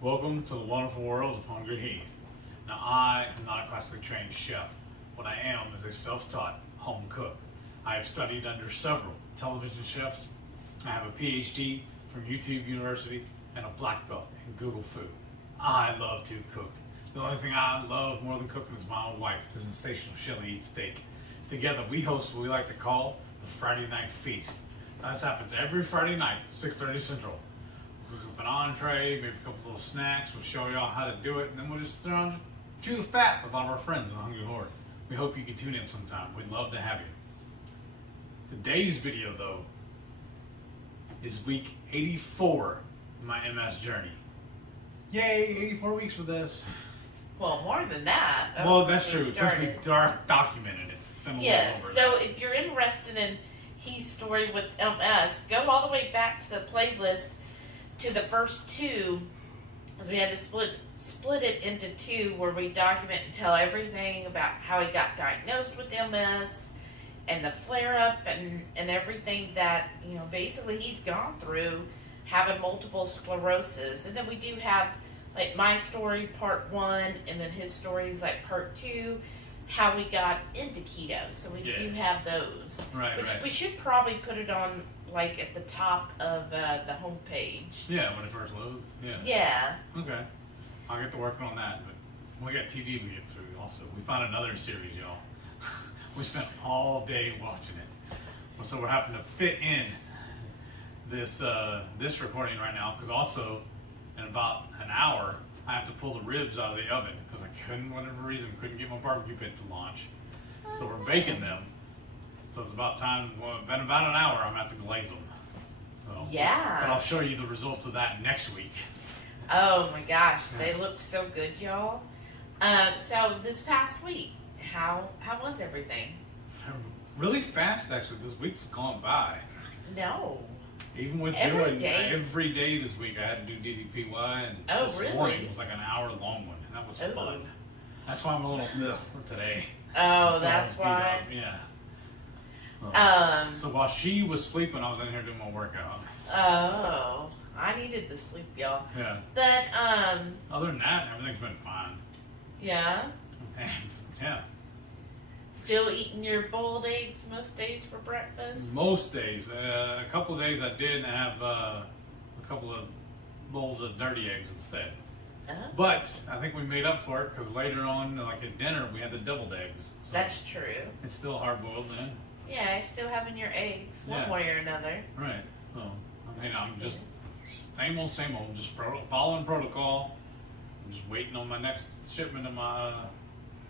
Welcome to the wonderful world of Hungry Heath. Now, I am not a classically trained chef. What I am is a self-taught home cook. I have studied under several television chefs. I have a PhD from YouTube University and a black belt in Google Food. I love to cook. The only thing I love more than cooking is my own wife, the sensational Shelly Eats Steak. Together, we host what we like to call the Friday Night Feast. Now, this happens every Friday night, 6:30 Central. We'll cook an entree, maybe a couple little snacks. We'll show y'all how to do it, and then we'll just chew the fat with all of our friends in the Hungry Horde. We hope you can tune in sometime. We'd love to have you. Today's video, though, is week 84 of my MS journey. Yay, 84 weeks for this. Well, more than that. Well, that's true. Since we documented it, it's been a little over. So if you're interested in his story with MS, go all the way back to the playlist to the first two, because we had to split it into two, where we document and tell everything about how he got diagnosed with MS and the flare-up and everything that, basically he's gone through having multiple sclerosis. And then we do have like my story part 1, and then his story is like part 2, how we got into keto. So we do have those. Right. We should probably put it on like at the top of the homepage. Yeah, when it first loads. Yeah. Yeah. Okay. I'll get to working on that, but we got TV we get through also. We found another series, y'all. We spent all day watching it. So we're having to fit in this recording right now, because also in about an hour I have to pull the ribs out of the oven because I couldn't, for whatever reason, couldn't get my barbecue pit to launch. So we're baking them. So it's about time. Well, been about an hour. I'm gonna have to glaze them. So, Yeah. But I'll show you the results of that next week. Oh my gosh, they look so good, y'all. So this past week, how was everything? Really fast, actually. This week's gone by. No. Even with Every day? every day this week, I had to do DDPY, and Oh, this really? morning was like an hour-long one, and that was fun. That's why I'm a little for today. Oh, that's why. Yeah. So while she was sleeping, I was in here doing my workout. Oh, I needed the sleep, y'all. Yeah. But Other than that, everything's been fine. yeah. Yeah. Still eating your boiled eggs most days for breakfast? Most days. A couple of days I did have a couple of bowls of dirty eggs instead. But I think we made up for it, because later on, like at dinner, we had the deviled eggs. So That's true. it's still hard boiled then. Yeah, you're still having your eggs one way or another. Right. So, I mean, I'm just same old, just following protocol. I'm just waiting on my next shipment of my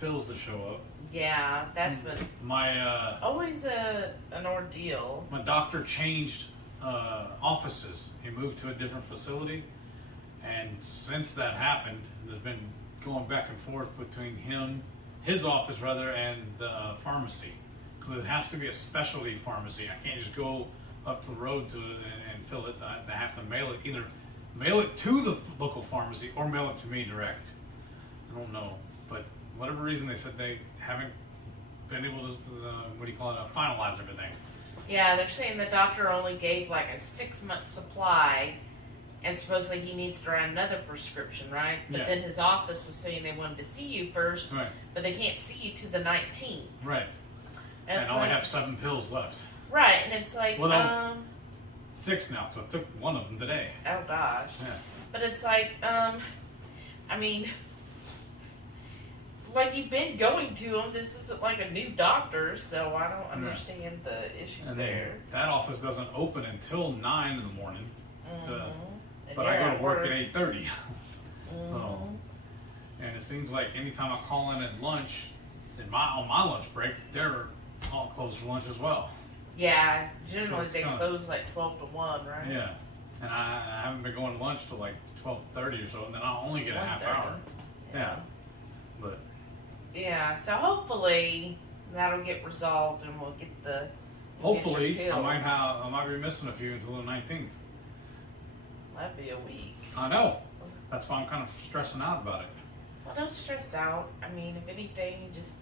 pills to show up. Yeah, that's been My always an ordeal. my doctor changed offices. He moved to a different facility, and since that happened, there's been going back and forth between his office rather, and the pharmacy, because it has to be a specialty pharmacy. I can't just go up the road to it and fill it. I have to either mail it to the local pharmacy or mail it to me direct. I don't know, but whatever reason, they said they haven't been able to finalize everything. Yeah, they're saying the doctor only gave like a 6-month supply, and supposedly he needs to write another prescription, right? But then his office was saying they wanted to see you first, Right. but they can't see you to the 19th. Right. And I only have 7 pills left. Right, and it's like, Well, 6 now, so I took one of them today. oh gosh. Yeah. But it's like, I mean, like you've been going to him. This isn't like a new doctor, so I don't understand the issue And there. that office doesn't open until 9 in the morning. And But I you're go to work at 8:30. Mhm. And it seems like anytime I call in at lunch, on my lunch break, they're all closed for lunch as well. Yeah, generally it's they kinda- close like 12 to 1, right? Yeah. And I haven't been going to lunch till like 12:30 or so, and then I'll only get a half 1:30. hour. Yeah. But Yeah, so hopefully that'll get resolved and we'll get the. hopefully get your I might be missing a few until the 19th. That'd be a week. I know. That's why I'm kind of stressing out about it. Well, don't stress out. I mean, if anything, you just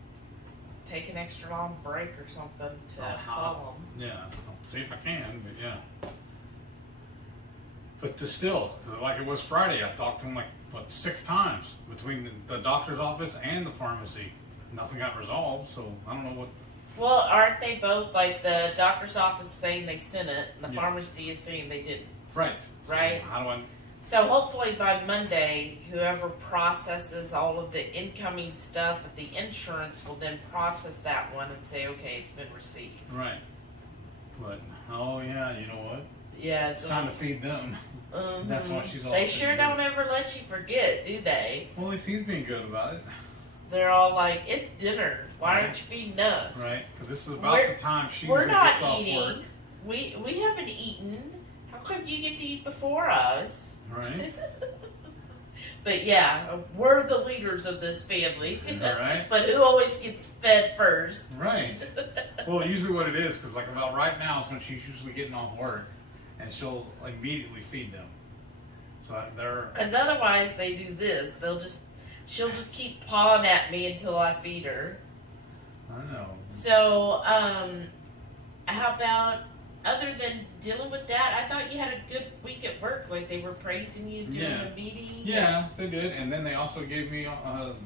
take an extra long break or something to call them. Yeah, I'll see if I can, but yeah. But still, because like it was Friday, I talked to him like 6 times between the doctor's office and the pharmacy. Nothing got resolved, so I don't know what. Well, aren't they both like the doctor's office saying they sent it, and the Yeah. pharmacy is saying they didn't? Right. Right. So how do I? So hopefully by Monday, whoever processes all of the incoming stuff at the insurance will then process that one and say, okay, it's been received. Right. But oh yeah, you know what? Yeah, It's time to feed them. Mhm. That's why she's all. They sure don't ever let you forget, do they? Well, at least he's being good about it. They're all like, it's dinner. Why aren't you feeding us? Right. Because this is about We're- the time she We're usually not gets off eating. work. We haven't eaten. How come you get to eat before us? Right. But yeah, we're the leaders of this family. Right. But who always gets fed first? Right. Well, usually what it is, because like about right now is when she's usually getting off work, and she'll immediately feed them. So they're. Because otherwise they do this. She'll just keep pawing at me until I feed her. I know. So, how about, other than dealing with that, I thought you had a good week at work. Like they were praising you during Yeah. the meeting. Yeah, they did, and then they also gave me,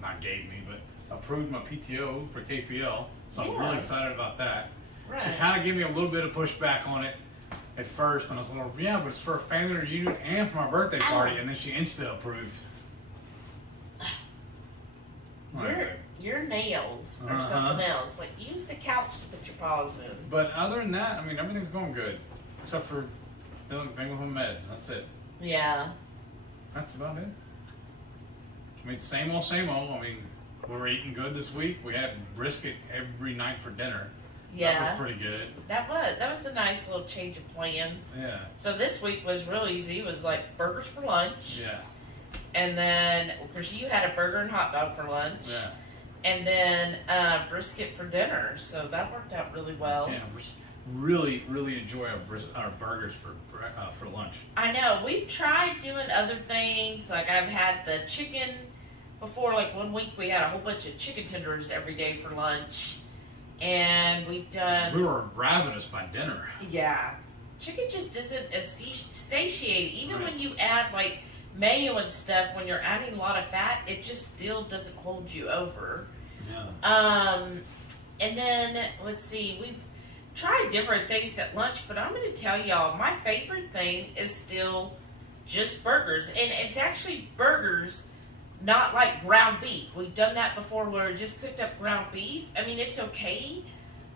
not gave me, but approved my PTO for KPL. So I'm Yeah. really excited about that. Right. She kind of gave me a little bit of pushback on it at first, and I was like, yeah, but it's for a family reunion and for my birthday party, and then she insta approved. Your nails or Uh-huh. something else. Like use the couch to put your paws in. But other than that, I mean, everything's going good, except for the thing with my meds. That's it. Yeah. That's about it. I mean, same old, same old. I mean, we were eating good this week. We had brisket every night for dinner. Yeah. That was pretty good. That was a nice little change of plans. Yeah. So this week was real easy. It was like burgers for lunch. Yeah. And then, of course, you had a burger and hot dog for lunch. Yeah. And then brisket for dinner. So that worked out really well. Yeah. Really, really enjoy our burgers for lunch. I know. We've tried doing other things. Like I've had the chicken before. Like one week we had a whole bunch of chicken tenders every day for lunch. And we've done... We were ravenous by dinner. Yeah. Chicken just isn't as satiating. Even Right. when you add like mayo and stuff, when you're adding a lot of fat, it just still doesn't hold you over. Yeah. And then, let's see, we've tried different things at lunch, but I'm going to tell y'all, my favorite thing is still just burgers. And it's actually burgers, not like ground beef. We've done that before where it just cooked up ground beef. I mean, it's okay,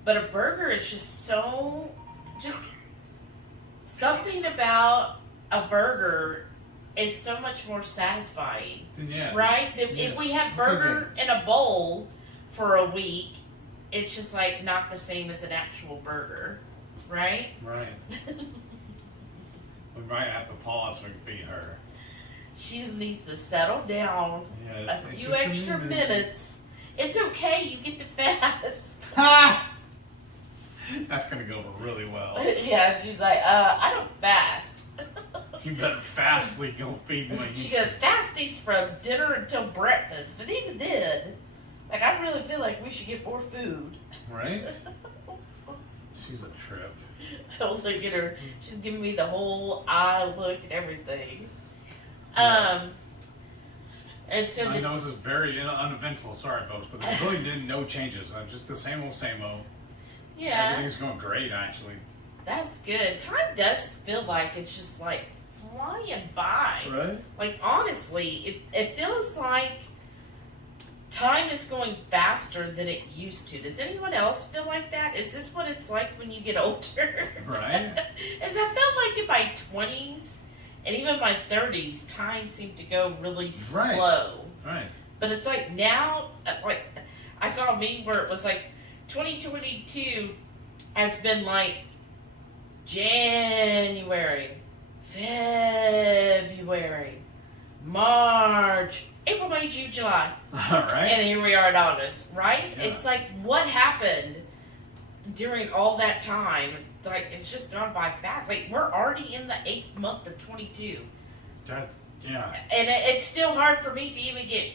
but a burger is just something about a burger is so much more satisfying. Yeah. Right? Yes. If we have burger in a bowl for a week, it's just like not the same as an actual burger. Right? Right. We might have to pause so we can feed her. She needs to settle down Yes. a few extra minutes. It's okay, you get to fast. Ha! That's gonna go over really well. Yeah, she's like, I don't fast. You better fastly go feed me. She goes, fasting's from dinner until breakfast. And even then, like, I really feel like we should get more food. Right? She's a trip. I was looking at her, she's giving me the whole eye look and everything. Yeah. And so My nose is very uneventful, sorry folks, but there's really been no changes. Just the same old, same old. yeah, Everything's going great, actually. that's good. Time does feel like it's just like flying by. Right? Like, honestly, it feels like time is going faster than it used to. Does anyone else feel like that? Is this what it's like when you get older? Right? As I felt like in my 20s and even my 30s, time seemed to go really Right. slow. Right. But it's like now, like, I saw a meme where it was like 2022 has been like January, February, March, April, May, June, July. Alright. And here we are in August, right? Yeah. It's like, what happened during all that time? Like, it's just gone by fast. Like, we're already in the 8th month of 22. That's, yeah. And it's still hard for me to even get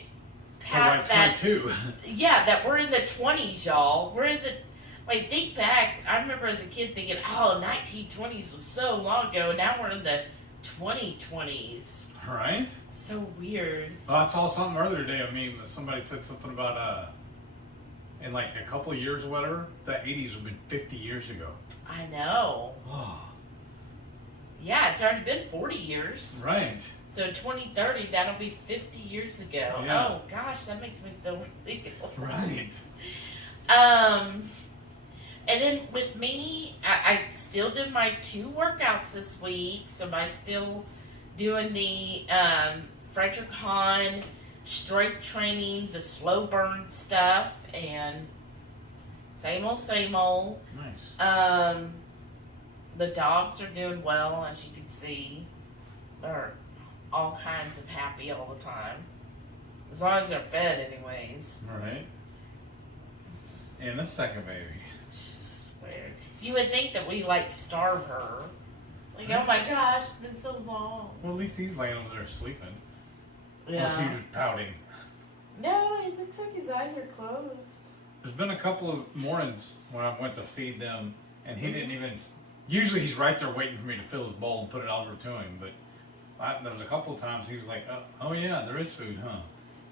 past that. 22. Yeah, that we're in the 20s, y'all. We're in the, like, think back. I remember as a kid thinking, oh, 1920s was so long ago. Now we're in the 2020s. Right? So weird. Well, I saw something earlier today. I mean, somebody said something about in like a couple of years or whatever, the 80s would have been 50 years ago. I know. Oh. Yeah, it's already been 40 years. Right. So 2030, that'll be 50 years ago. Yeah. Oh gosh, that makes me feel really old. Right. And then with me, I still did my 2 workouts this week. So I'm still doing the Frederick Hahn strength training, the slow burn stuff, and same old, same old. Nice. The dogs are doing well, as you can see. They're all kinds of happy all the time. As long as they're fed, anyways. Right. And the second baby. Weird. You would think that we like starve her. Like, oh my gosh, it's been so long. Well, at least he's laying over there sleeping. Yeah. Unless he was pouting. No, it looks like his eyes are closed. There's been a couple of mornings when I went to feed them, and he didn't even. Usually he's right there waiting for me to fill his bowl and put it over to him, but there was a couple of times he was like, "Oh yeah, there is food, huh?"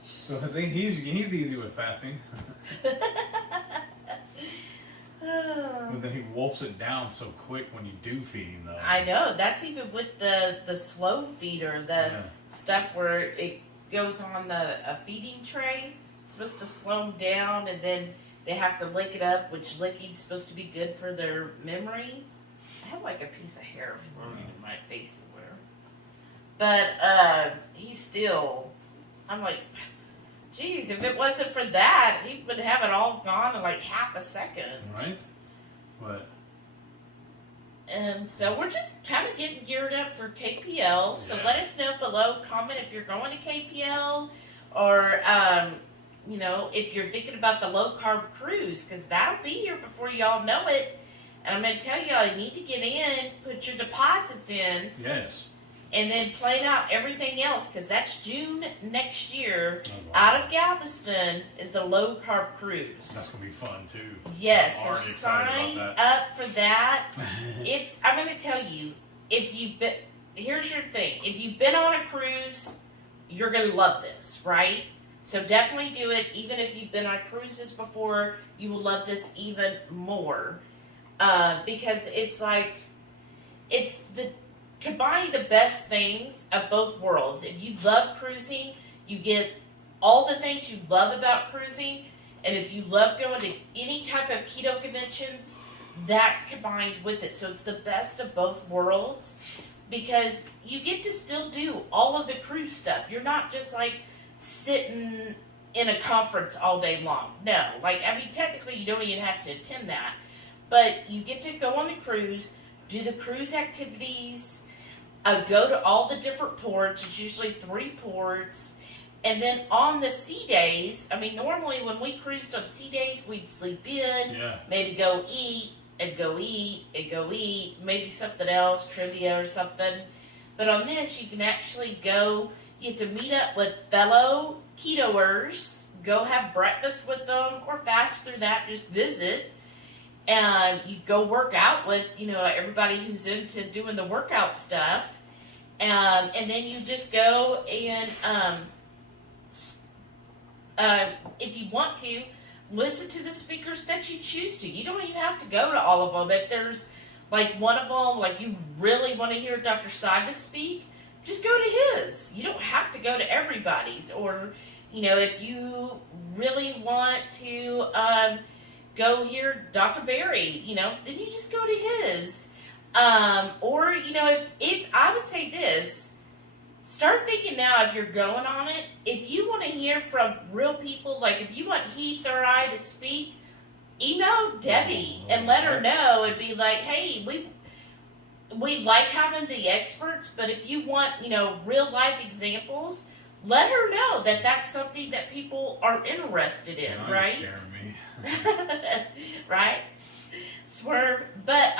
So I think he's easy with fasting. But then he wolfs it down so quick when you do feed him, though. I know. That's even with the slow feeder, the stuff where it goes on a feeding tray. It's supposed to slow them down, and then they have to lick it up, which licking's supposed to be good for their memory. I have like a piece of hair floating in my face somewhere. But he's still, I'm like, geez, if it wasn't for that, he would have it all gone in like half a second. Right? But. And so we're just kind of getting geared up for KPL. So let us know below, comment if you're going to KPL, or if you're thinking about the low carb cruise, because that'll be here before y'all know it. And I'm going to tell y'all, you need to get in, put your deposits in. Yes. And then plan out everything else, because that's June next year. Oh, wow. Out of Galveston is a low carb cruise. That's going to be fun, too. Yes, I'm so already excited sign about that. up for that. I'm going to tell you, here's your thing. If you've been on a cruise, you're going to love this, right? So definitely do it. Even if you've been on cruises before, you will love this even more. Because it's combining the best things of both worlds. If you love cruising, you get all the things you love about cruising. And if you love going to any type of keto conventions, that's combined with it. So it's the best of both worlds, because you get to still do all of the cruise stuff. You're not just like sitting in a conference all day long. No, technically you don't even have to attend that. But you get to go on the cruise, do the cruise activities, go to all the different ports. It's usually 3 ports. And then on the sea days, normally when we cruised on sea days, we'd sleep in, maybe go eat, maybe something else, trivia or something. But on this, you can actually go, you get to meet up with fellow ketoers, go have breakfast with them, or fast through that, just visit. And you go work out with, everybody who's into doing the workout stuff. And then you just go and, if you want to, listen to the speakers that you choose to. You don't even have to go to all of them. If there's, one of them, you really want to hear Dr. Saga speak, just go to his. You don't have to go to everybody's. Or, if you really want to, go hear Dr. Barry, then you just go to his. Or, if I would say this, start thinking now, if you're going on it, if you want to hear from real people, if you want Heath or I to speak, email Debbie and let her know and be like, hey, we like having the experts, but if you want, real life examples, let her know that that's something that people are interested in, right? You're scaring me. Right? Swerve. But,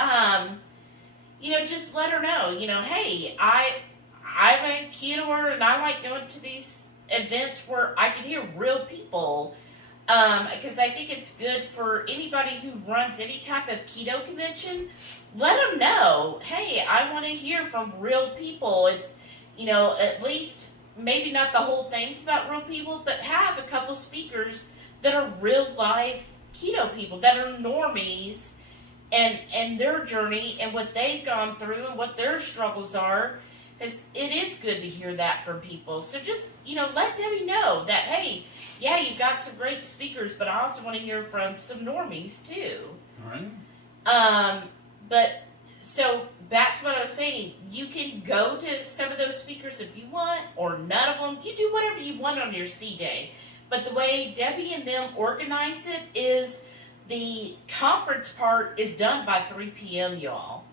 just let her know, hey, I'm a ketoer and I like going to these events where I can hear real people. Because I think it's good for anybody who runs any type of keto convention. Let them know, hey, I want to hear from real people. It's, at least maybe not the whole thing's about real people, but have a couple speakers that are real life keto people that are normies and their journey and what they've gone through and what their struggles are. Because it is good to hear that from people. So just, let Debbie know that, hey, yeah, you've got some great speakers, but I also want to hear from some normies too. All right. But so back to what I was saying, you can go to some of those speakers if you want, or none of them. You do whatever you want on your C day. But the way Debbie and them organize it is the conference part is done by 3 p.m., y'all.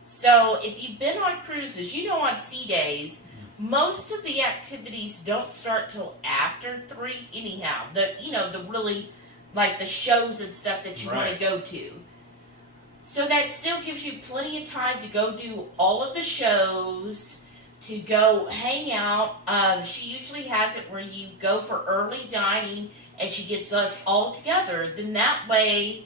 So if you've been on cruises, on C days, most of the activities don't start till after 3 anyhow. The really, like the shows and stuff that you want to go to. So that still gives you plenty of time to go do all of the shows, to go hang out. She usually has it where you go for early dining and she gets us all together. Then that way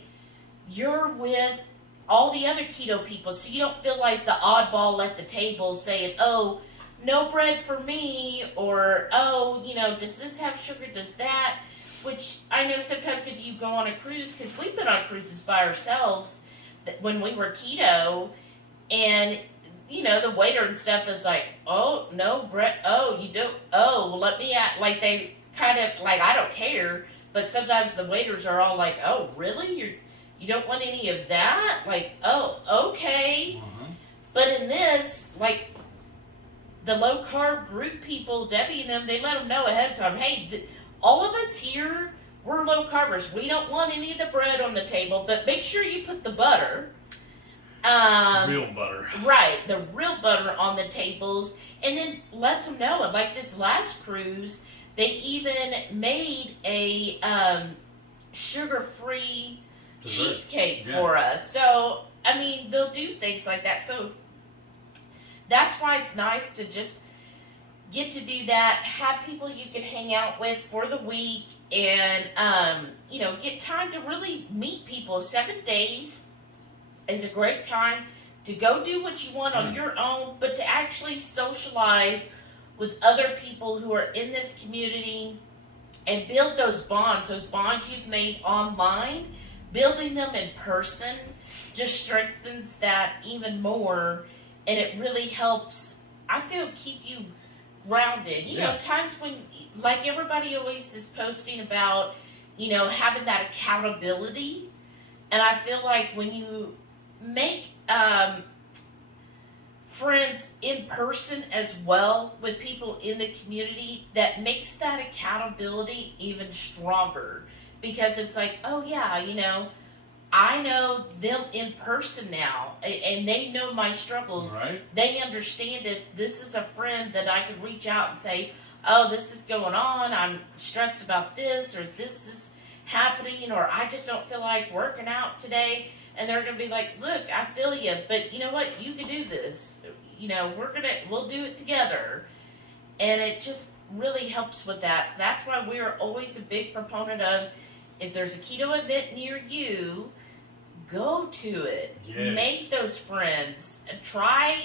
you're with all the other keto people, so you don't feel like the oddball at the table saying, oh, no bread for me, or, oh, does this have sugar, does that? Which I know sometimes if you go on a cruise, because we've been on cruises by ourselves when we were keto, and the waiter and stuff is like, oh, no bread, oh, you don't, oh, well, let me act, like they kind of, like, I don't care, but sometimes the waiters are all like, oh, really, you don't want any of that? Like, oh, okay. Uh-huh. But in this, like, the low-carb group people, Debbie and them, they let them know ahead of time, hey, all of us here, we're low-carbers. We don't want any of the bread on the table, but make sure you put the butter. Real butter. Right, the real butter on the tables, and then lets them know. And like this last cruise, they even made a sugar-free cheesecake for us. So, I mean, they'll do things like that. So, that's why it's nice to just get to do that, have people you can hang out with for the week, and, get time to really meet people. 7 days is a great time to go do what you want on your own, but to actually socialize with other people who are in this community and build those bonds you've made online. Building them in person just strengthens that even more, and it really helps, I feel, keep you grounded. Times when, like everybody always is posting about, having that accountability, and I feel like when you make friends in person as well with people in the community, that makes that accountability even stronger. Because it's like, oh yeah, I know them in person now, and they know my struggles. Right. They understand it. This is a friend that I could reach out and say, oh, this is going on. I'm stressed about this, or this is happening, or I just don't feel like working out today. And they're going to be like, look, I feel you, but you know what? You can do this. We'll do it together. And it just really helps with that. That's why we're always a big proponent of, if there's a keto event near you, go to it. Yes. Make those friends. Try,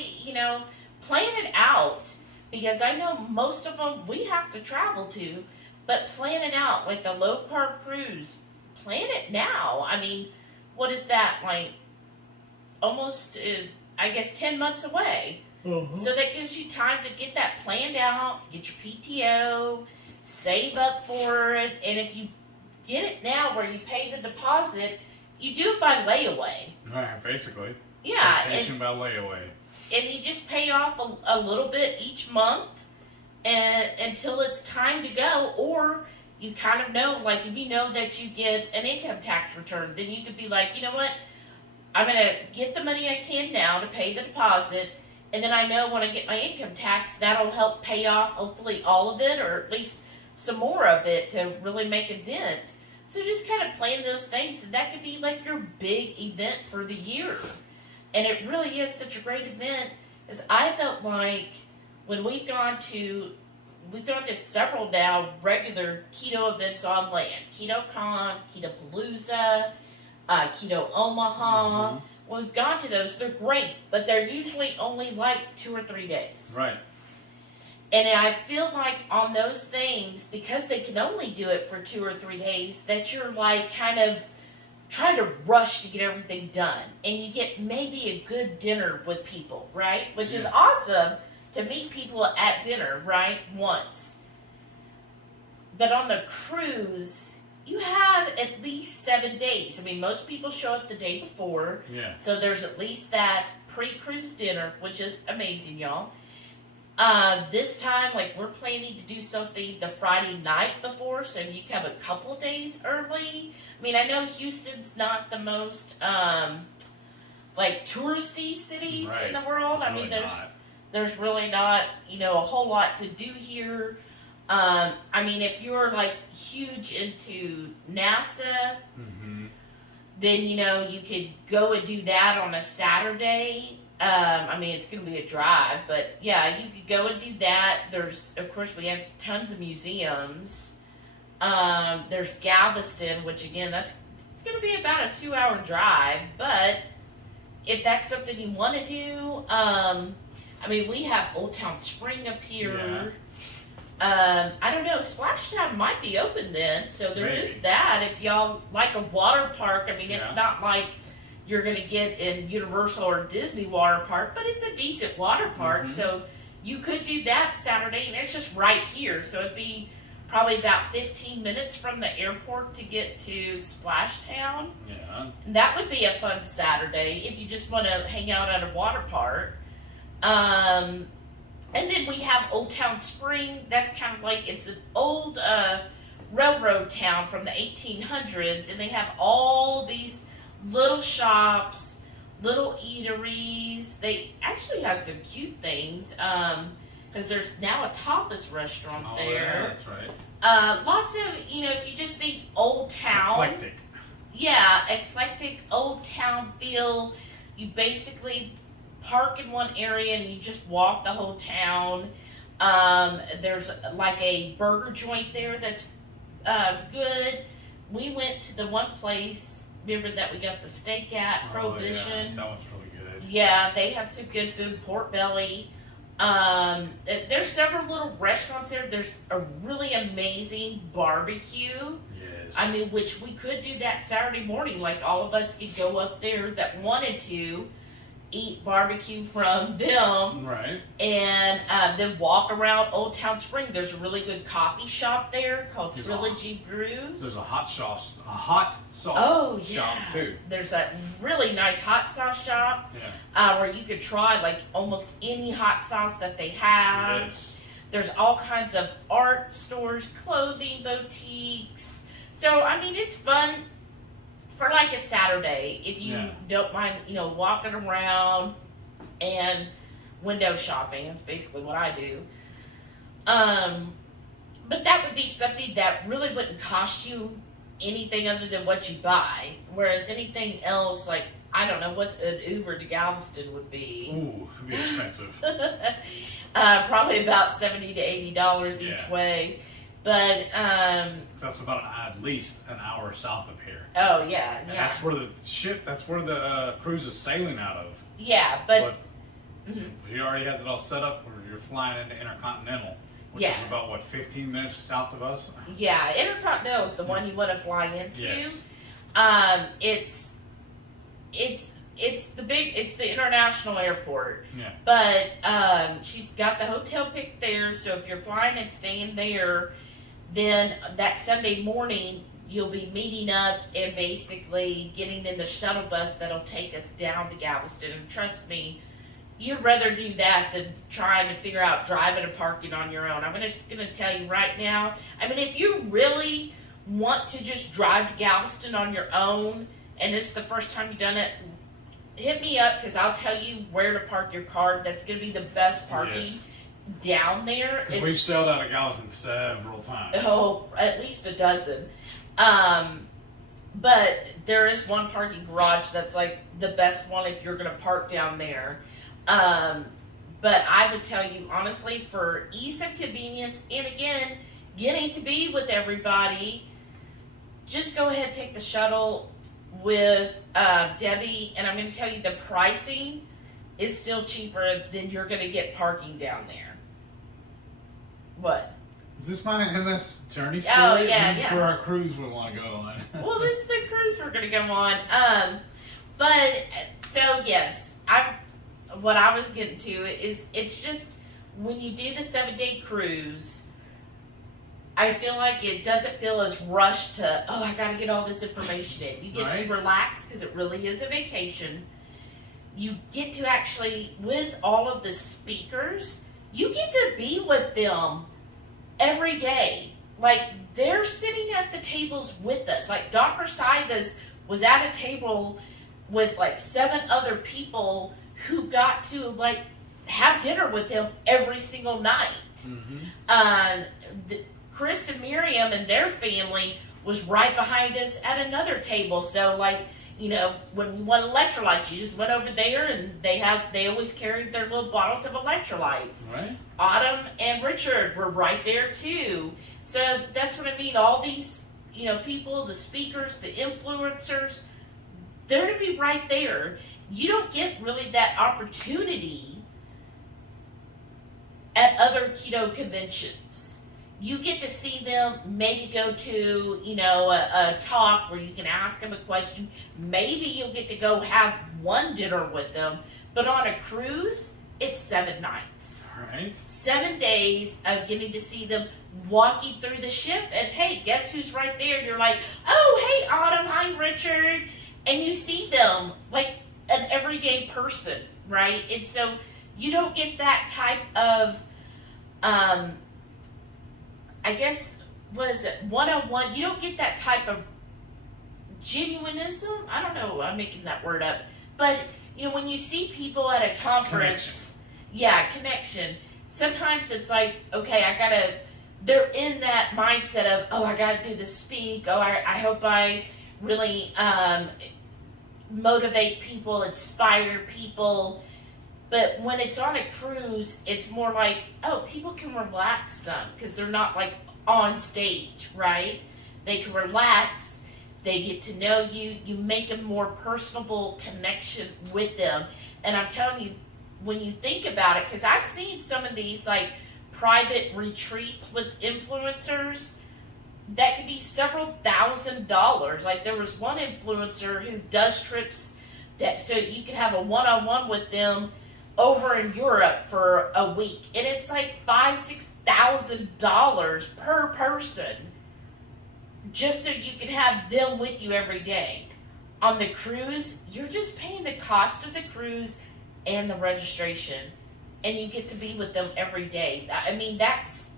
plan it out. Because I know most of them we have to travel to, but plan it out. Like the low carb cruise, plan it now. I mean, what is that, like almost, 10 months away. Uh-huh. So that gives you time to get that planned out, get your PTO, save up for it, and if you get it now where you pay the deposit, you do it by layaway. Right, basically. Yeah. Vacation by layaway. And you just pay off a little bit each month and until it's time to go, or you kind of know, like if you know that you get an income tax return, then you could be like, you know what, I'm going to get the money I can now to pay the deposit, and then I know when I get my income tax, that'll help pay off hopefully all of it, or at least some more of it to really make a dent. So just kind of plan those things, and that could be like your big event for the year. And it really is such a great event, as I felt like when we've gone to several now regular keto events on land. KetoCon, KetoPalooza, Keto Omaha. Mm-hmm. When we've gone to those, they're great, but they're usually only like 2 or 3 days. Right. And I feel like on those things, because they can only do it for 2 or 3 days, that you're like kind of trying to rush to get everything done. And you get maybe a good dinner with people, right? Which is awesome to meet people at dinner, right? Once. But on the cruise, you have at least 7 days. I mean, most people show up the day before. Yeah. So there's at least that pre-cruise dinner, which is amazing, y'all. This time, like, we're planning to do something the Friday night before, so you come a couple days early. I mean, I know Houston's not the most, like, touristy cities in the world. It's I mean, really there's really not, you know, a whole lot to do here. I mean, if you're, like, huge into NASA, then, you know, you could go and do that on a Saturday. I mean, it's going to be a drive, but yeah, you could go and do that. There's, of course, we have tons of museums. There's Galveston, which again, it's going to be about a 2-hour drive, but if that's something you want to do, I mean, we have Old Town Spring up here. I don't know, Splashtown might be open then, so there is that. If y'all like a water park, I mean, it's not like you're going to get in Universal or Disney water park, but it's a decent water park, so you could do that Saturday, and it's just right here, so it'd be probably about 15 minutes from the airport to get to Splashtown. Yeah. And that would be a fun Saturday if you just want to hang out at a water park. And then we have Old Town Spring. That's kind of like, it's an old railroad town from the 1800s, and they have all these little shops, little eateries. They actually have some cute things, because there's now a tapas restaurant there. Yeah, that's right. Lots of, you know, if you just think old town. Eclectic. Yeah, eclectic old town feel. You basically park in one area and you just walk the whole town. There's like a burger joint there that's good. We went to the one place, remember that we got the steak at Prohibition? Yeah. That was really good. Yeah, they had some good food, pork belly. There's several little restaurants there. There's a really amazing barbecue. Yes. I mean, which we could do that Saturday morning. Like, all of us could go up there that wanted to eat barbecue from them. Right. And then walk around Old Town Spring. There's a really good coffee shop there called Trilogy Brews. There's a hot sauce shop too. There's a really nice hot sauce shop where you could try like almost any hot sauce that they have. Yes. There's all kinds of art stores, clothing boutiques. So, I mean, it's fun for like a Saturday if you don't mind, you know, walking around and window shopping. That's basically what I do. But that would be something that really wouldn't cost you anything other than what you buy. Whereas anything else, like, I don't know what an Uber to Galveston would be. Ooh, it'd be expensive. Probably about $70 to $80 each way. But that's about at least an hour south of here. Oh yeah, and that's where the cruise is sailing out of. Yeah, but she already has it all set up where you're flying into Intercontinental, which is about what, 15 minutes south of us. Yeah, Intercontinental is the one you want to fly into. Yes. It's the international airport. Yeah. But she's got the hotel picked there, so if you're flying and staying there, then that Sunday morning you'll be meeting up and basically getting in the shuttle bus that'll take us down to Galveston. And trust me, you'd rather do that than trying to figure out driving and parking on your own. I'm just gonna tell you right now. I mean, if you really want to just drive to Galveston on your own, and it's the first time you've done it, hit me up because I'll tell you where to park your car. That's going to be the best parking down there. We've sailed out of Galveston several times. Oh, at least a dozen. But there is one parking garage that's like the best one if you're going to park down there. But I would tell you, honestly, for ease of convenience, and again, getting to be with everybody, just go ahead and take the shuttle with Debbie, and I'm going to tell you the pricing is still cheaper than you're going to get parking down there. What? Is this my MS journey story? Oh, yeah, This is for our cruise we want to go on. Well, this is the cruise we're gonna go on. But so yes, what I was getting to is it's just when you do the 7-day cruise, I feel like it doesn't feel as rushed to, oh, I gotta get all this information in. You get to relax because it really is a vacation. You get to actually, with all of the speakers, you get to be with them every day. Like, they're sitting at the tables with us. Like, Dr. Sivas was at a table with like 7 other people who got to like have dinner with him every single night. Chris and Miriam and their family was right behind us at another table. So like, you know, when you want electrolytes, you just went over there and they always carried their little bottles of electrolytes. Right. Autumn and Richard were right there too. So that's what I mean. All these, you know, people, the speakers, the influencers, they're going to be right there. You don't get really that opportunity at other keto conventions. You get to see them, maybe go to, you know, a talk where you can ask them a question. Maybe you'll get to go have one dinner with them. But on a cruise, it's 7 nights. Right. 7 days of getting to see them walking through the ship. And hey, guess who's right there? And you're like, oh, hey, Autumn, hi, Richard. And you see them like an everyday person, right? And so you don't get that type of, I guess, what is it, one-on-one. You don't get that type of genuinism. I don't know, I'm making that word up. But, you know, when you see people at a conference, connection. Sometimes it's like, okay, they're in that mindset of, oh, I gotta do the speak. Oh, I hope I really motivate people, inspire people. But when it's on a cruise, it's more like, oh, people can relax some because they're not like on stage, right? They can relax. They get to know you. You make a more personable connection with them. And I'm telling you, when you think about it, because I've seen some of these like private retreats with influencers that could be several $1,000s. Like there was one influencer who does trips that so you can have a one-on-one with them over in Europe for a week, and it's like $5,000-$6,000 per person, just so you can have them with you every day. On the cruise, you're just paying the cost of the cruise and the registration, and you get to be with them every day. I mean, that's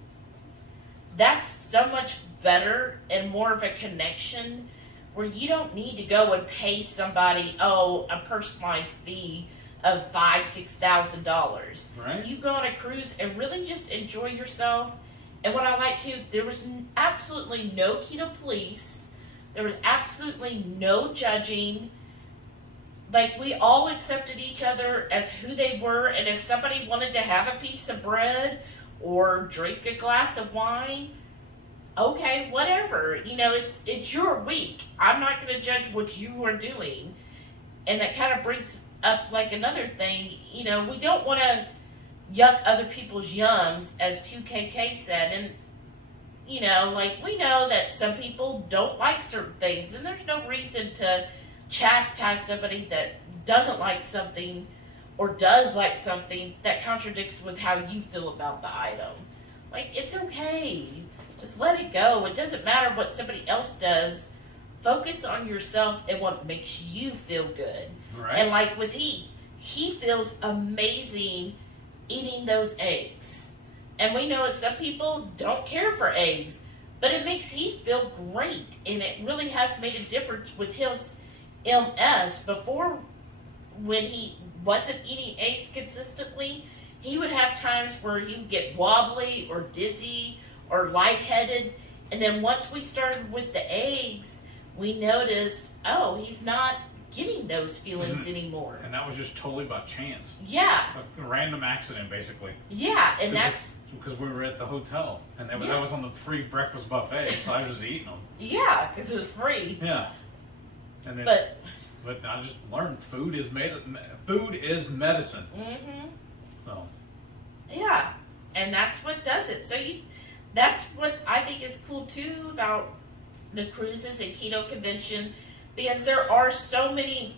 so much better and more of a connection where you don't need to go and pay somebody, a personalized fee of $5,000-$6,000. Right. You go on a cruise and really just enjoy yourself. And what I like too, there was absolutely no keto police. There was absolutely no judging. Like, we all accepted each other as who they were, and if somebody wanted to have a piece of bread or drink a glass of wine, okay, whatever. You know, it's your week. I'm not going to judge what you are doing. And that kind of brings up like another thing. You know, we don't want to yuck other people's yums, as 2KK said. And, you know, like, we know that some people don't like certain things, and there's no reason to chastise somebody that doesn't like something or does like something that contradicts with how you feel about the item. Like, it's okay. Just let it go. It doesn't matter what somebody else does. Focus on yourself and what makes you feel good. Right. And like with he feels amazing eating those eggs. And we know that some people don't care for eggs, but it makes he feel great. And it really has made a difference with his MS. Before, when he wasn't eating eggs consistently, he would have times where he would get wobbly or dizzy or lightheaded. And then once we started with the eggs, we noticed, he's not getting those feelings anymore. And that was just totally by chance. Yeah. A random accident, basically. Yeah, and that's... Because we were at the hotel, and that was on the free breakfast buffet, so I was just eating them. Yeah, because it was free. Yeah. And then, but I just learned food is medicine. Mm-hmm. So. Yeah, and that's what does it. So that's what I think is cool too about the cruises and keto convention, because there are so many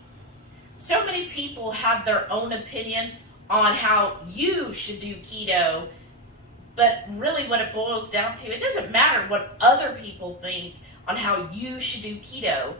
people have their own opinion on how you should do keto, but really what it boils down to, it doesn't matter what other people think on how you should do keto.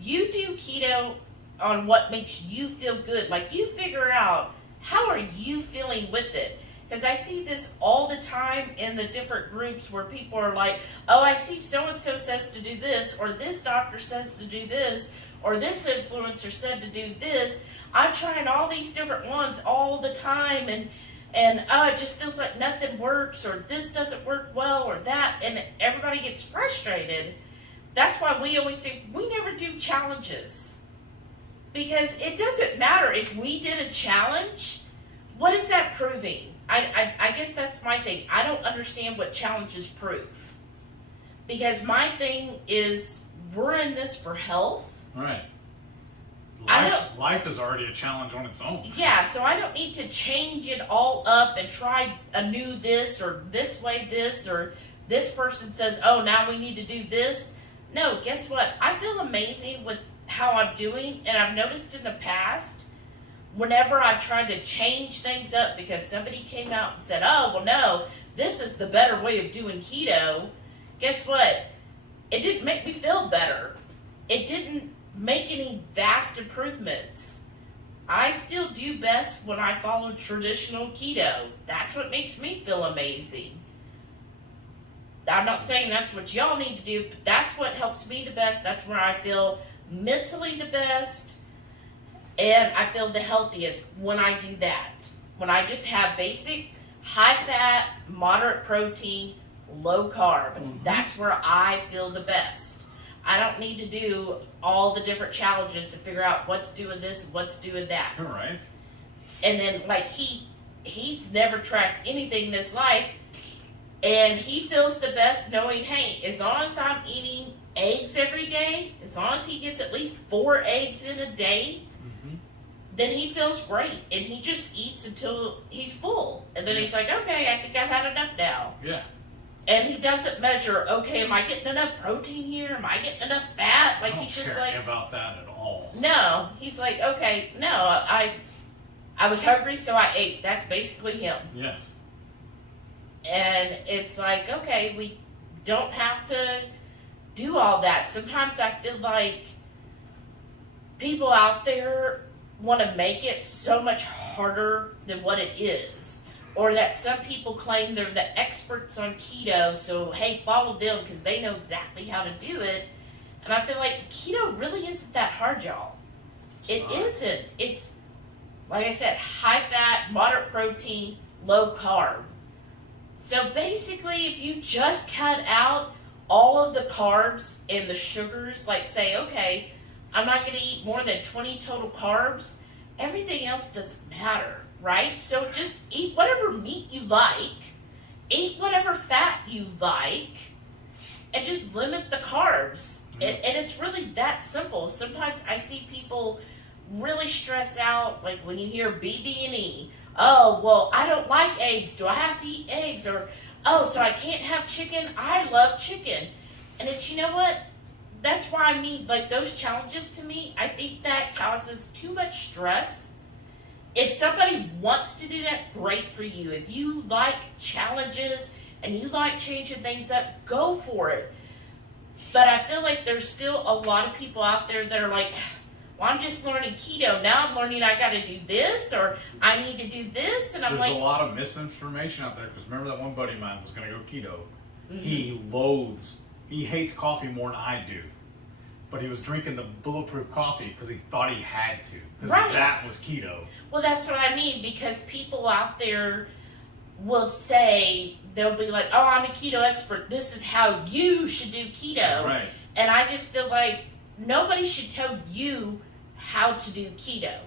You do keto on what makes you feel good. Like, you figure out, how are you feeling with it? Because I see this all the time in the different groups where people are like, oh, I see so-and-so says to do this, or this doctor says to do this, or this influencer said to do this. I'm trying all these different ones all the time, and oh, it just feels like nothing works, or this doesn't work well, or that, and everybody gets frustrated. That's why we always say we never do challenges. Because it doesn't matter if we did a challenge, what is that proving? I guess that's my thing. I don't understand what challenges prove. Because my thing is, we're in this for health. Right. Life is already a challenge on its own. Yeah, so I don't need to change it all up and try a new this, or this way this, or this person says, oh, now we need to do this. No, guess what? I feel amazing with how I'm doing, and I've noticed in the past, whenever I've tried to change things up because somebody came out and said, oh, well, no, this is the better way of doing keto, guess what? It didn't make me feel better. It didn't make any vast improvements. I still do best when I follow traditional keto. That's what makes me feel amazing. I'm not saying that's what y'all need to do, but that's what helps me the best. That's where I feel mentally the best, and I feel the healthiest when I do that. When I just have basic, high fat, moderate protein, low carb. That's where I feel the best. I don't need to do all the different challenges to figure out what's doing this and what's doing that. All right. And then, like, he's never tracked anything in his life, and he feels the best knowing, hey, as long as I'm eating eggs every day, as long as he gets at least 4 eggs in a day, then he feels great. And he just eats until he's full. And then he's like, okay, I think I've had enough now. Yeah. And he doesn't measure, okay, am I getting enough protein here? Am I getting enough fat? Like, he's just like, about that at all. No. He's like, okay, no, I was hungry, so I ate. That's basically him. Yes. And it's like, okay, we don't have to do all that. Sometimes I feel like people out there want to make it so much harder than what it is. Or that some people claim they're the experts on keto, so hey, follow them because they know exactly how to do it. And I feel like keto really isn't that hard, y'all. It isn't. It's, like I said, high fat, moderate protein, low carb. So basically, if you just cut out all of the carbs and the sugars, like say, okay, I'm not going to eat more than 20 total carbs, everything else doesn't matter, right? So just eat whatever meat you like, eat whatever fat you like, and just limit the carbs. And it's really that simple. Sometimes I see people really stress out, like when you hear BB&E. Oh, well, I don't like eggs. Do I have to eat eggs? Or, oh, so I can't have chicken? I love chicken. And it's, you know what? That's why I mean, like, those challenges to me, I think that causes too much stress. If somebody wants to do that, great for you. If you like challenges and you like changing things up, go for it. But I feel like there's still a lot of people out there that are like, well, I'm just learning keto. Now I'm learning I got to do this, or I need to do this. And I'm There's like, a lot of misinformation out there, because remember that one buddy of mine was going to go keto. He hates coffee more than I do. But he was drinking the bulletproof coffee because he thought he had to. Because that was keto. Well, that's what I mean, because people out there will say, they'll be like, oh, I'm a keto expert. This is how you should do keto. Right. And I just feel like nobody should tell you how to do keto.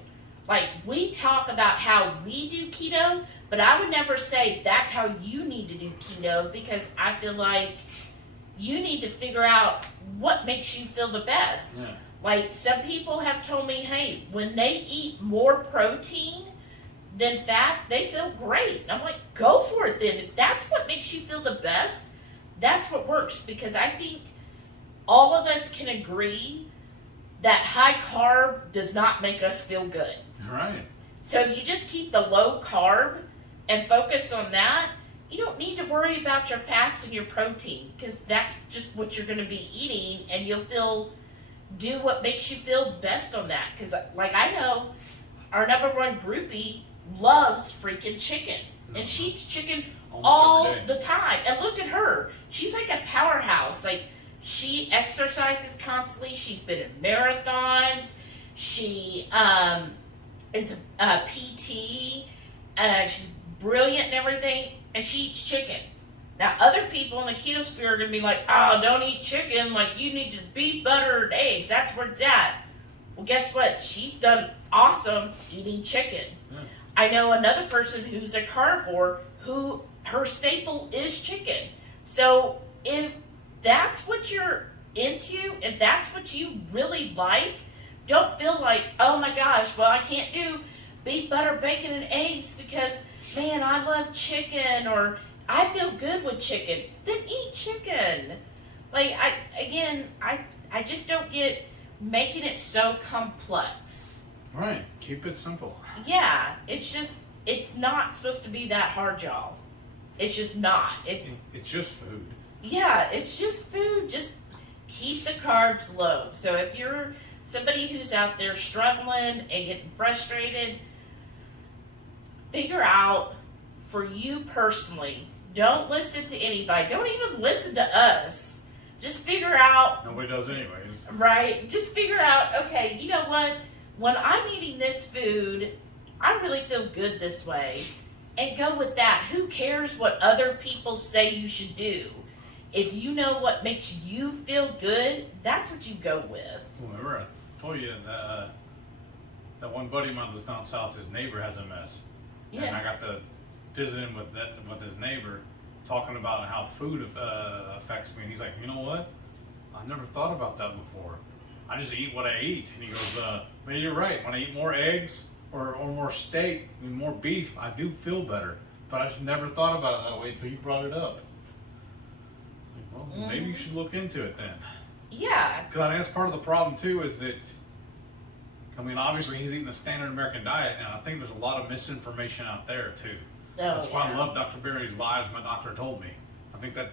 Like, we talk about how we do keto, but I would never say that's how you need to do keto, because I feel like you need to figure out what makes you feel the best. Yeah. Like, some people have told me, hey, when they eat more protein than fat, they feel great. And I'm like, go for it then. If that's what makes you feel the best, that's what works, because I think all of us can agree that high carb does not make us feel good. Right. So if you just keep the low carb and focus on that, you don't need to worry about your fats and your protein, because that's just what you're going to be eating, and you'll do what makes you feel best on that. Because like I know our number one groupie loves freaking chicken, and she eats chicken all the time. And look at her, she's like a powerhouse. Like, she exercises constantly. She's been in marathons. She is a PT. She's brilliant and everything, and she eats chicken. Now, other people in the keto sphere are going to be like, oh, don't eat chicken. Like, you need to beef, butter, and eggs. That's where it's at. Well, guess what? She's done awesome eating chicken. Yeah. I know another person who's a carnivore who her staple is chicken. So if that's what you're into, if that's what you really like, don't feel like, oh my gosh, well, I can't do beef, butter, bacon, and eggs because, man, I love chicken, or I feel good with chicken. Then eat chicken. Like, I just don't get making it so complex. Right. Keep it simple. Yeah. It's not supposed to be that hard, y'all. It's just not. It's just food. Yeah, it's just food. Just keep the carbs low. So if you're somebody who's out there struggling and getting frustrated, figure out for you personally, don't listen to anybody. Don't even listen to us. Just figure out. Nobody does anyways. Right. Just figure out, okay, you know what? When I'm eating this food, I really feel good this way. And go with that. Who cares what other people say you should do? If you know what makes you feel good, that's what you go with. Remember, I told you that one buddy of mine lives down south, his neighbor has MS. Yeah. And I got to visit him with his neighbor, talking about how food affects me. And he's like, you know what? I've never thought about that before. I just eat what I eat. And he goes, man, you're right. When I eat more eggs or more steak and more beef, I do feel better. But I just never thought about it that way until you brought it up. Well, maybe you should look into it then. Yeah. Because I think that's part of the problem too, is that, I mean, obviously he's eating the standard American diet, and I think there's a lot of misinformation out there too. That's why I love Dr. Berry's lies my doctor told me. I think that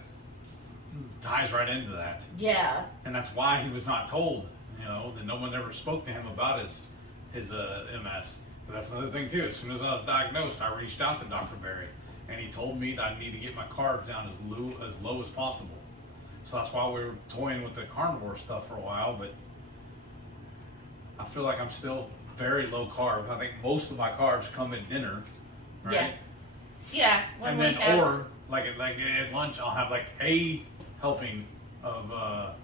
ties right into that. Yeah. And that's why he was not told, that no one ever spoke to him about his MS. But that's another thing too. As soon as I was diagnosed, I reached out to Dr. Berry, and he told me that I need to get my carbs down as low as possible. So that's why we were toying with the carnivore stuff for a while, but I feel like I'm still very low carb. I think most of my carbs come at dinner, right? Yeah. Yeah. And then, or like at lunch, I'll have like a helping of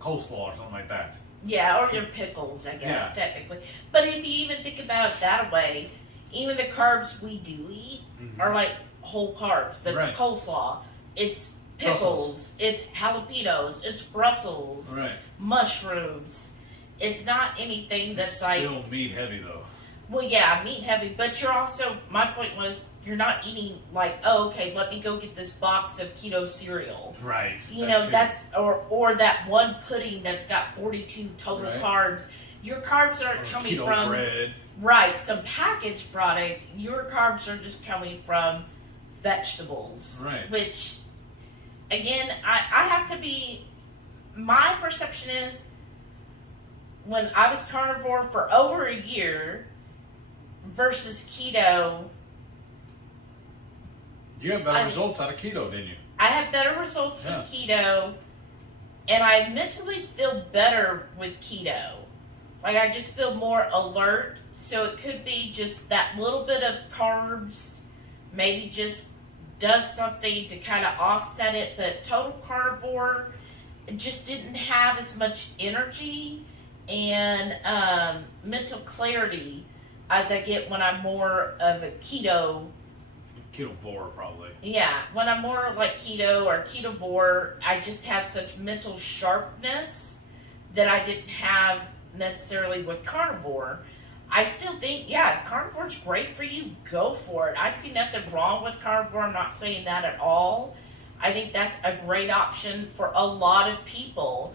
coleslaw or something like that. Yeah, or your pickles, I guess, technically. But if you even think about it that way, even the carbs we do eat are like whole carbs. That's coleslaw. It's pickles. It's jalapenos. It's Brussels. Right. Mushrooms. It's not anything that's like... Still meat heavy, though. Well, yeah, meat heavy. But you're also... My point was, you're not eating like, oh, okay, let me go get this box of keto cereal. Right. That's... Or that one pudding that's got 42 total carbs. Your carbs aren't coming keto from... bread. Right, some packaged product. Your carbs are just coming from vegetables. Right. Which, again, I have to be... My perception is, when I was carnivore for over a year versus keto... You had better results out of keto, didn't you? I had better results with keto, and I mentally feel better with keto. Like, I just feel more alert, so it could be just that little bit of carbs, maybe just does something to kind of offset it, but total carnivore just didn't have as much energy and mental clarity as I get when I'm more of a ketovore, probably. Yeah, when I'm more like keto or ketovore, I just have such mental sharpness that I didn't have necessarily with carnivore. I still think, if carnivore's great for you, go for it. I see nothing wrong with carnivore. I'm not saying that at all. I think that's a great option for a lot of people.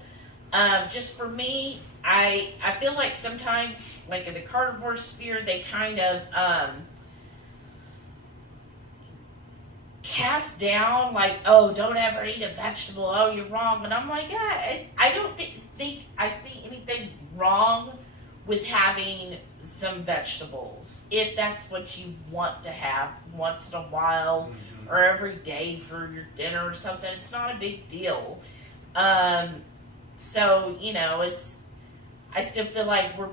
Just for me, I feel like sometimes, like in the carnivore sphere, they kind of cast down, like, oh, don't ever eat a vegetable. Oh, you're wrong. And I'm like, yeah, I don't think I see anything wrong with having some vegetables if that's what you want to have once in a while or every day for your dinner or something. It's not a big deal. So, you know, I still feel like we're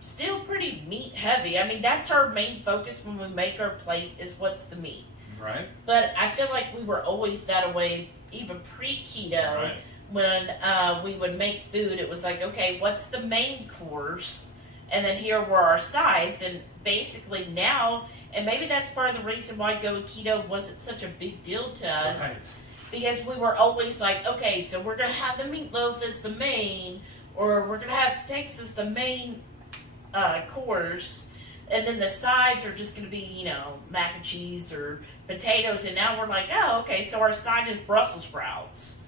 still pretty meat heavy. I mean, that's our main focus when we make our plate, is what's the meat. Right. But I feel like we were always that way, even pre-keto. Right. When we would make food, it was like, okay, what's the main course? And then here were our sides. And basically now, and maybe that's part of the reason why going keto wasn't such a big deal to us. Right. Because we were always like, okay, so we're going to have the meatloaf as the main, or we're going to have steaks as the main course. And then the sides are just going to be, you know, mac and cheese or potatoes. And now we're like, oh, okay, so our side is Brussels sprouts.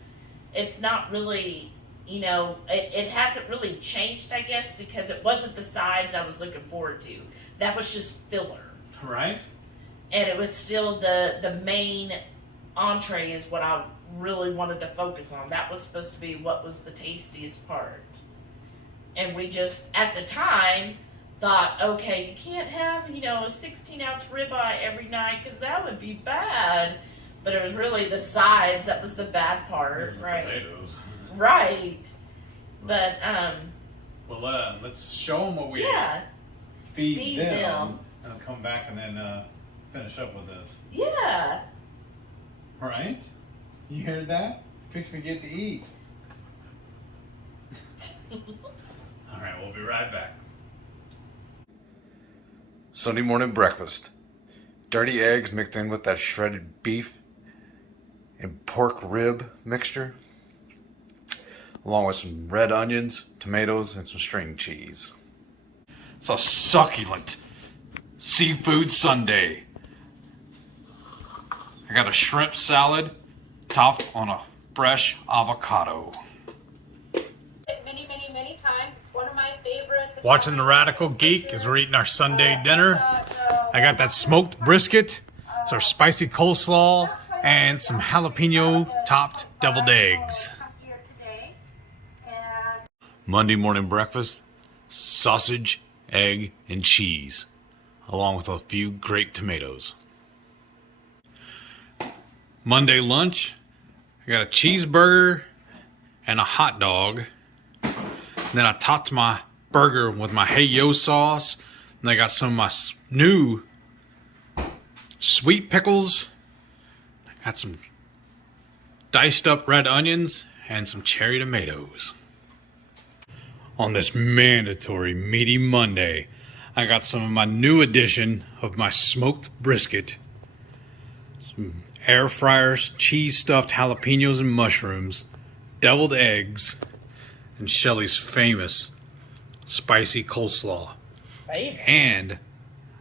It's not really, you know, it hasn't really changed, I guess, because it wasn't the sides I was looking forward to. That was just filler. Right. And it was still the main entree is what I really wanted to focus on. That was supposed to be what was the tastiest part. And we just, at the time, thought, okay, you can't have, you know, a 16-ounce ribeye every night because that would be bad. But it was really the sides that was the bad part, right? Potatoes. Right. But Well, let's show them what we yeah, ate. Feed them, and I'll come back and then finish up with this. yeah. Right? You heard that? Fixing to get to eat. All right, we'll be right back. Sunday morning breakfast. Dirty eggs mixed in with that shredded beef and pork rib mixture, along with some red onions, tomatoes, and some string cheese. It's a succulent seafood sundae. I got a shrimp salad topped on a fresh avocado. Many times. It's one of my favorites. It's Watching The Radical Geek as we're eating our Sunday dinner. I got that smoked brisket, some spicy coleslaw, and some jalapeno topped deviled eggs. Monday morning breakfast, sausage, egg, and cheese, along with a few grape tomatoes. Monday lunch, I got a cheeseburger and a hot dog. And then I topped my burger with my HeyYo sauce. And I got some of my new sweet pickles. I got some diced up red onions and some cherry tomatoes. On this mandatory meaty Monday, I got some of my new addition of my smoked brisket, some air fryers, cheese stuffed jalapenos and mushrooms, deviled eggs, and Shelly's famous spicy coleslaw. Right. And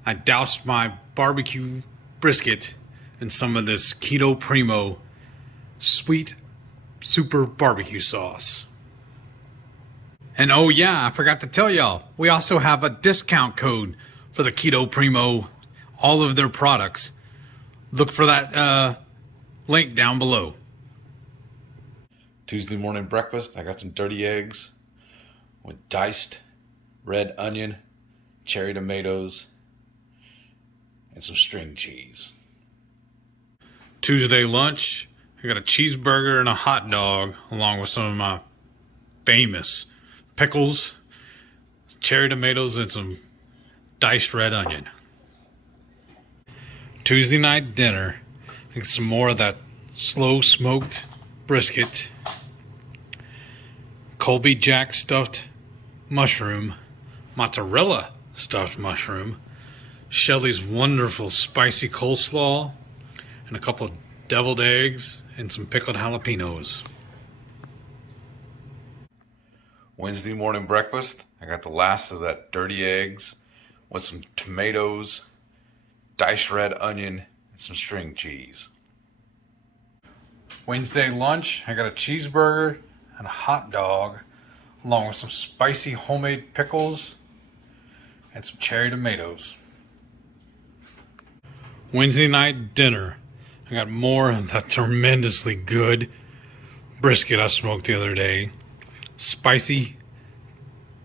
I doused my barbecue brisket in some of this Keto Primo sweet super barbecue sauce. And oh yeah, I forgot to tell y'all, we also have a discount code for the Keto Primo, all of their products. Look for that link down below. Tuesday morning breakfast, I got some dirty eggs with diced red onion, cherry tomatoes, and some string cheese. Tuesday lunch, I got a cheeseburger and a hot dog, along with some of my famous pickles, cherry tomatoes, and some diced red onion. Tuesday night dinner, I got some more of that slow smoked brisket, Colby Jack stuffed mushroom, mozzarella stuffed mushroom, Shelly's wonderful spicy coleslaw, and a couple of deviled eggs and some pickled jalapenos. Wednesday morning breakfast, I got the last of that dirty eggs with some tomatoes, diced red onion, and some string cheese. Wednesday lunch, I got a cheeseburger and a hot dog, along with some spicy homemade pickles and some cherry tomatoes. Wednesday night dinner, I got more of the tremendously good brisket I smoked the other day, spicy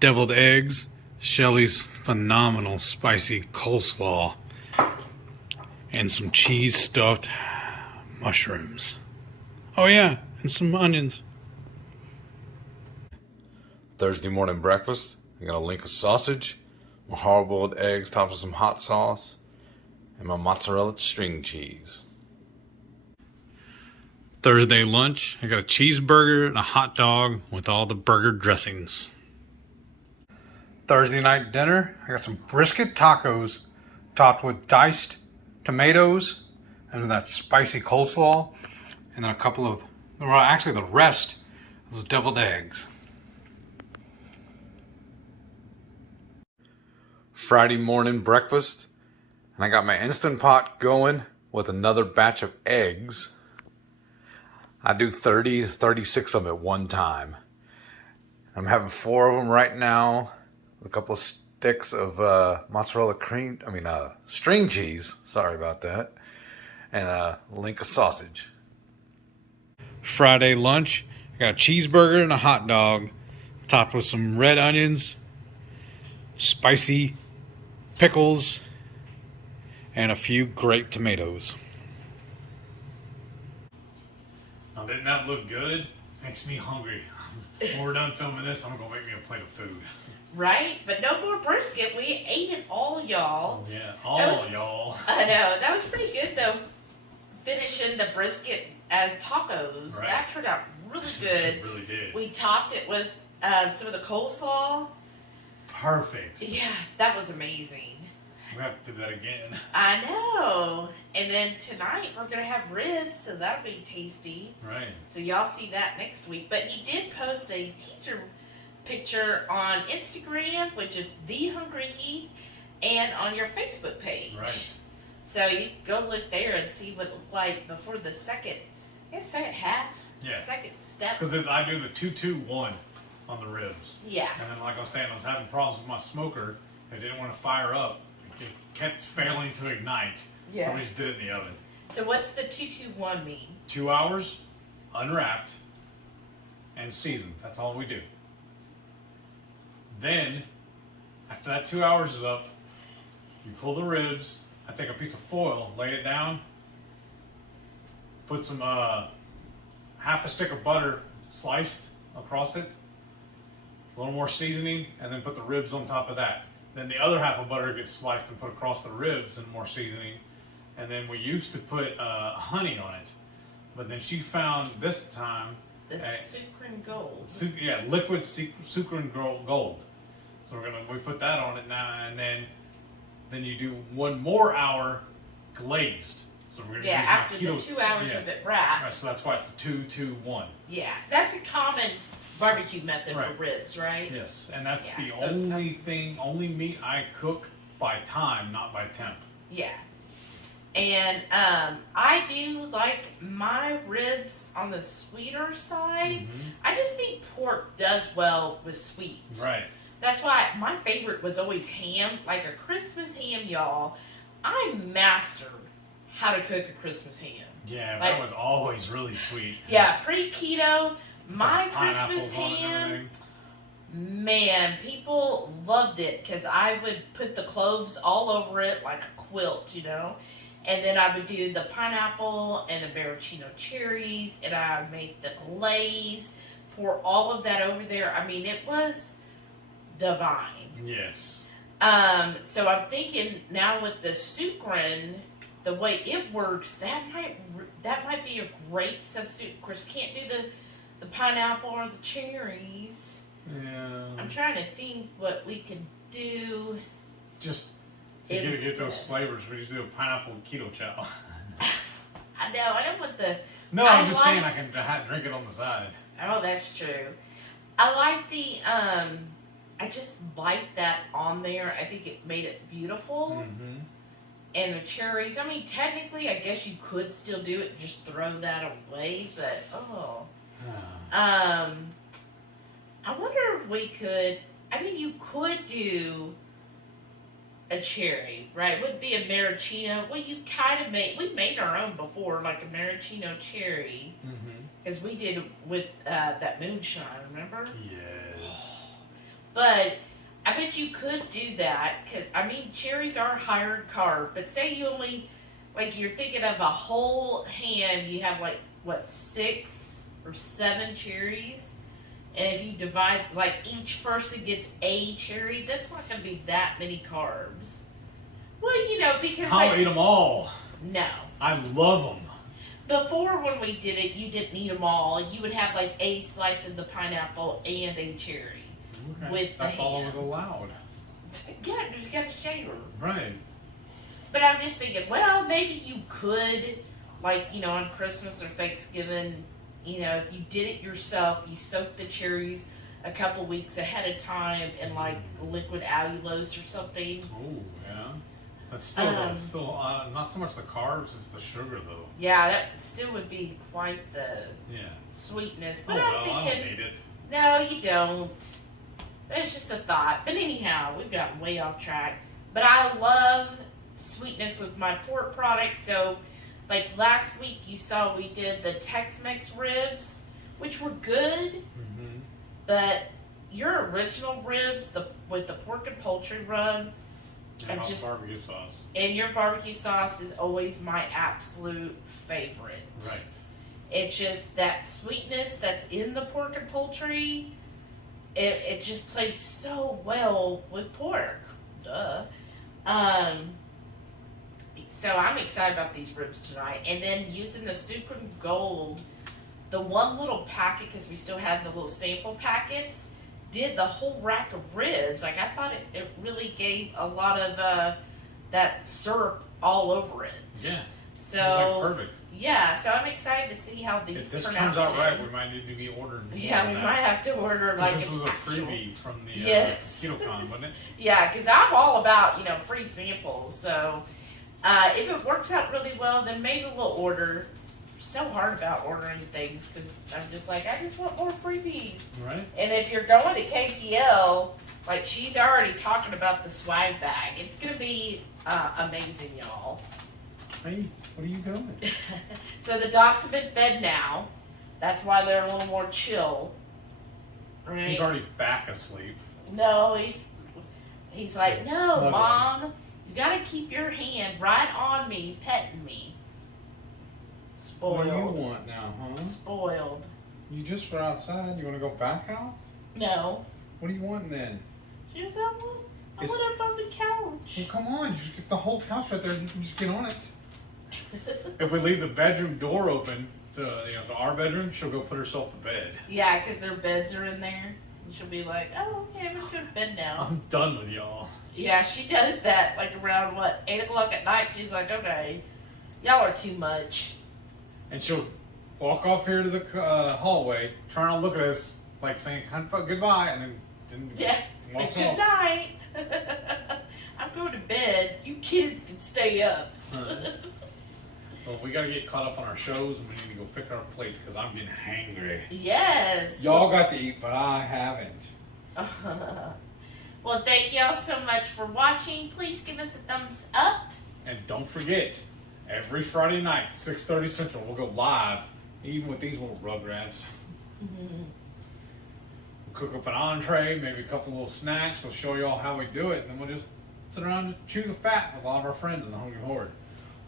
deviled eggs, Shelly's phenomenal spicy coleslaw, and some cheese stuffed mushrooms. Oh yeah, and some onions. Thursday morning breakfast, I got a link of sausage, my hard-boiled eggs topped with some hot sauce, and my mozzarella string cheese. Thursday lunch, I got a cheeseburger and a hot dog with all the burger dressings. Thursday night dinner, I got some brisket tacos topped with diced tomatoes and that spicy coleslaw, and then a couple of, well, actually the rest of those deviled eggs. Friday morning breakfast, and I got my Instant Pot going with another batch of eggs. I do 30 to 36 of them at one time. I'm having 4 of them right now with a couple of sticks of mozzarella string cheese, sorry about that, and a link of sausage. Friday lunch, I got a cheeseburger and a hot dog topped with some red onions, spicy pickles, and a few grape tomatoes. Now, didn't that look good? Makes me hungry. When we're done filming this, I'm gonna make me a plate of food. Right? But no more brisket. We ate it all, y'all. Yeah, y'all. I know. That was pretty good, though. Finishing the brisket as tacos. Right. That turned out really good. It really did. We topped it with some of the coleslaw. Perfect. Yeah, that was amazing. We have to do that again. I know. And then tonight we're going to have ribs, so that'll be tasty. Right. So y'all see that next week. But he did post a teaser picture on Instagram, which is The Hungry Heat, and on your Facebook page. Right. So you go look there and see what it looked like before the second half, Yeah. second step. Because I do the 2-2-1 on the ribs. Yeah. And then, like I was saying, I was having problems with my smoker. I didn't want to fire up. It kept failing to ignite. Yeah. So we just did it in the oven. So what's the 2-2-1 mean? 2 hours, unwrapped, and seasoned. That's all we do. Then, after that 2 hours is up, you pull the ribs. I take a piece of foil, lay it down, put some half a stick of butter sliced across it, a little more seasoning, and then put the ribs on top of that. Then the other half of butter gets sliced and put across the ribs and more seasoning. And then we used to put honey on it, but then she found this time The Sucrin Gold. liquid Sucrin Gold. So we put that on it now, and then you do 1 more hour glazed. So we're gonna use my After the keto, 2 hours of it wrapped. Right, so that's why it's the 2-2-1. Yeah, that's a common barbecue method for Right. ribs, right? Yes, and that's Yeah, the so- only meat I cook by time, not by temp. Yeah. And I do like my ribs on the sweeter side. I just think pork does well with sweet. Right. That's why my favorite was always ham, like a Christmas ham, y'all. I mastered how to cook a Christmas ham. Yeah, Like- that was always really sweet. Yeah, pretty keto. My Pineapples Christmas on it and ham, everything. man, people loved it because I would put the cloves all over it like a quilt, you know? And then I would do the pineapple and the maraschino cherries, and I would make the glaze, pour all of that over there. I mean, it was divine. Yes. So I'm thinking now with the sucrin, the way it works, that might be a great substitute. Of course, we can't do the pineapple or the cherries. Yeah. I'm trying to think what we could do. Just to get those flavors, we just do a pineapple keto chow. I know, I don't want the. No, I I'm just saying I liked- can drink it on the side. Oh, that's true. I like the. I just like that on there. I think it made it beautiful. Mm-hmm. and the cherries. I mean, technically, I guess you could still do it, just throw that away. But I wonder if we could. I mean, you could do a cherry, right? It wouldn't be a maraschino. Well, you kind of we made our own before, like a maraschino cherry, because we did it with that moonshine. Remember? Yes. But I bet you could do that, because, I mean, cherries are higher in carb, but say you only, like, you're thinking of a whole hand, you have, like, what, 6 or 7 cherries? And if you divide, like, each person gets a cherry, that's not going to be that many carbs. Well, you know, because... I'll eat them all. No. I love them. Before, when we did it, you didn't eat them all. You would have, like, a slice of the pineapple and a cherry. Okay. With That's the all I ham. was allowed. Yeah, you got to share. Right. But I'm just thinking, well, maybe you could, like, you know, on Christmas or Thanksgiving, you know, if you did it yourself, you soaked the cherries a couple weeks ahead of time in, like, liquid allulose or something. Oh, yeah. That's still, not so much the carbs as the sugar, though. Yeah, that still would be quite the Yeah. sweetness. Oh, But well, I'm I thinking, don't need it. no, you don't. It's just a thought. But anyhow, we've gotten way off track. But I love sweetness with my pork products. So, like last week, you saw we did the Tex-Mex ribs, which were good. But your original ribs, with the pork and poultry rub, And barbecue sauce. and your barbecue sauce is always my absolute favorite. Right. It's just that sweetness that's in the pork and poultry. It just plays so well with pork. Duh. So I'm excited about these ribs tonight. And then using the Super Gold, the one little packet, because we still had the little sample packets, did the whole rack of ribs. Like, I thought it really gave a lot of that syrup all over it. Yeah. So, It's like perfect. yeah, so I'm excited to see how these If this turn turns out out today. right, we might need to be ordering more Yeah, than we that. might have to order like This an was a actual... freebie from the Yes. KetoCon, wasn't it? Yeah, because I'm all about, you know, free samples. So if it works out really well, then maybe we'll order. So hard about ordering things because I'm just like, I just want more freebies. Right. And if you're going to KPL, like she's already talking about the swag bag. It's going to be amazing, y'all. Hey, what are you doing? So the dogs have been fed now. That's why they're a little more chill. Right? He's already back asleep. No, he's like, no, Snuggling. Mom, you gotta keep your hand right on me, petting me. Spoiled. What do you want now, huh? Spoiled. You just were outside. You want to go back out? No. What do you want then? She was, I want up on the couch. Well, come on. Just get the whole couch right there. You can just get on it. If we leave the bedroom door open to our bedroom, she'll go put herself to bed. Yeah, because their beds are in there. And she'll be like, oh, okay, I'm going to bed now. I'm done with y'all. Yeah, she does that, like around, 8 o'clock at night. She's like, okay, y'all are too much. And she'll walk off here to the hallway, trying to look at us, like saying goodbye, and then Yeah, walks good off. night. I'm going to bed. You kids can stay up. Well, we gotta get caught up on our shows, and we need to go fix our plates because I'm getting hangry. Yes. Y'all got to eat, but I haven't. Well, thank y'all so much for watching. Please give us a thumbs up. And don't forget, every Friday night, 6:30 Central, we'll go live, even with these little rugrats. We'll cook up an entree, maybe a couple little snacks. We'll show y'all how we do it, and then we'll just sit around and chew the fat with all of our friends in the Hungry Horde.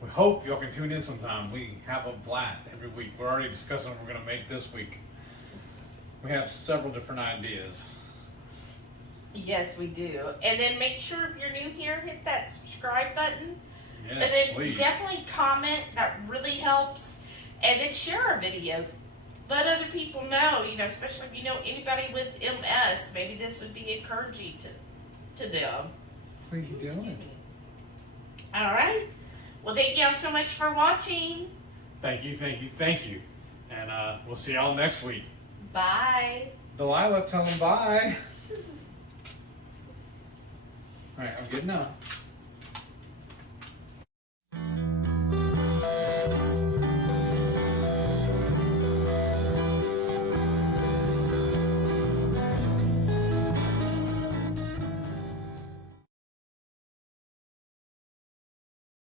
We hope y'all can tune in sometime. We have a blast every week. We're already discussing what we're going to make this week. We have several different ideas. Yes, we do. And then make sure if you're new here, hit that subscribe button. Yes, And then please. definitely comment. That really helps. And then share our videos. Let other people know, especially if you know anybody with MS. Maybe this would be encouraging to them. What are you Excuse doing? me. All right. Well, thank y'all so much for watching. Thank you. And we'll see y'all next week. Bye. Delilah, tell them bye. All right, I'm getting up.